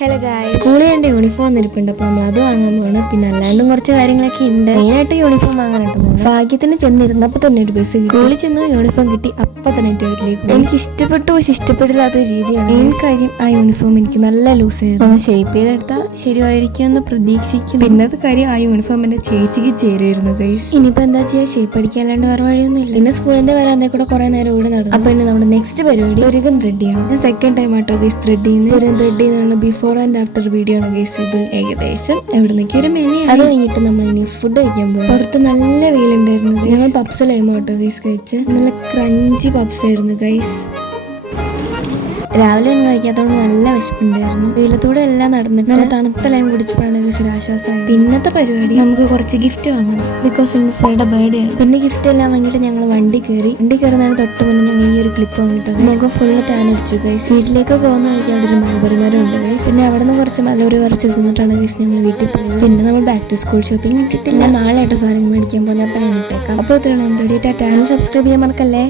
Hello guys, സ്കൂളിൽ എൻ്റെ uniform ഇരിപ്പുണ്ട്. അപ്പോൾ നമ്മൾ അത് വാങ്ങാൻ പോകണം. പിന്നെ അല്ലാണ്ടും കുറച്ച് കാര്യങ്ങളൊക്കെ ഉണ്ട്. മെയിനായിട്ട് യൂണിഫോം വാങ്ങാനായിട്ട് പോകും. ഭാഗ്യത്തിന് ചെന്നിരുന്നപ്പോൾ തന്നെ ഒരു ബസ് കിട്ടി. സ്കൂളിൽ ചെന്ന് യൂണിഫോം കിട്ടി, അപ്പം തന്നെ ടോയ്ലറ്റിലേക്ക്. എനിക്ക് ഇഷ്ടപ്പെട്ടു, പക്ഷെ ഇഷ്ടപ്പെടില്ലാത്തൊരു രീതിയാണ്. മെയിൻ കാര്യം ആ യൂണിഫോം എനിക്ക് നല്ല ലൂസ് ആയിരുന്നു. ഒന്ന് ഷേപ്പ് ചെയ്തെടുത്താൽ ശരിയായിരിക്കുമെന്ന് പ്രതീക്ഷിക്കുന്നു. പിന്നത്തെ കാര്യം ആ യൂണിഫോം എൻ്റെ ചേച്ചിക്ക് ചേരുമായിരുന്നു ഗൈസ്. ഇനിയിപ്പോൾ എന്താ ചെയ്യുക, ഷേപ്പ് അടിക്കാല്ലാണ്ട് വേറെ വഴിയൊന്നും ഇല്ല. പിന്നെ സ്കൂളിൻ്റെ വരാന്തേ കൂടെ കുറേ നേരം ഇവിടെ നടന്നു. അപ്പോൾ ഇനി നമ്മുടെ നെക്സ്റ്റ് പരിപാടി ഒരുക്കം ത്രെഡ് ചെയ്യണം. ഞാൻ സെക്കൻഡ് ടൈം ആട്ടോ ഗൈസ് ത്രെഡ് ചെയ്യുന്നത്. ഒരു ത്രെഡ് ചെയ്യുന്നതാണ് ബിഫോർ ആൻഡ് ആഫ്റ്റർ വീഡിയോ ആണ് ഗൈസ്. ഇത് ഏകദേശം എവിടെ നിന്നൊക്കെ ഒരു മെനു. അത് കഴിഞ്ഞിട്ട് നമ്മൾ ഇനി ഫുഡ് കഴിക്കാൻ പോകും. പുറത്ത് നല്ല വെയിലുണ്ടായിരുന്നു. ഞങ്ങൾ പപ്സ് ലൈമോ കേട്ടോ ഗൈസ് കഴിച്ച്. നല്ല ക്രഞ്ചി പപ്സ് ആയിരുന്നു ഗൈസ്. രാവിലെ ഒന്നും കഴിക്കാത്തതുകൊണ്ട് നല്ല വിശപ്പുണ്ടായിരുന്നു. വെയിലത്തൂടെ എല്ലാം നടന്നിട്ട് നല്ല തണുത്ത ലൈം കുടിച്ചപ്പോഴാണ് ഗൈസ് ആശ്വാസമായി. പിന്നത്തെ പരിപാടി നമുക്ക് കുറച്ച് ഗിഫ്റ്റ് വാങ്ങണം. ബിക്കോസ് ഇന്ന് സാറുടെ ബർത്ത്ഡേ ആണ്. പിന്നെ ഗിഫ്റ്റ് എല്ലാം വാങ്ങിയിട്ട് ഞങ്ങൾ വണ്ടി കയറുന്നതിന് തൊട്ട് മുന്നേ ഞങ്ങൾ ഈ ഒരു ക്ലിപ്പ് വാങ്ങിട്ടോ. മുഖം ഫുള്ള് താനടിച്ചു ഗൈസ്. വീട്ടിലേക്ക് പോകുന്ന വഴിക്ക് അവിടെ ഒരു മലബറി മരം ഉണ്ട് ഗൈസ്. പിന്നെ അവിടെ നിന്ന് കുറച്ച് മലൂര് പറിച്ച് തിന്നിട്ടാണ് ഗൈസ് ഞങ്ങൾ വീട്ടിൽ പോയത്. പിന്നെ നമ്മൾ ബാക്ക് ടു സ്കൂൾ ഷോപ്പിംഗ് ഇട്ടിട്ടില്ല. നാളെ ആയിട്ട് സാധനങ്ങൾ മേടിക്കാൻ പോകുന്നപ്പോൾ ഞാൻ ഇട്ടേക്കാം. അപ്പോൾ ഇത്രയാണ് എന്തോ. ടാറ്റ. സബ്സ്ക്രൈബ് ചെയ്യാൻ മറക്കല്ലേ.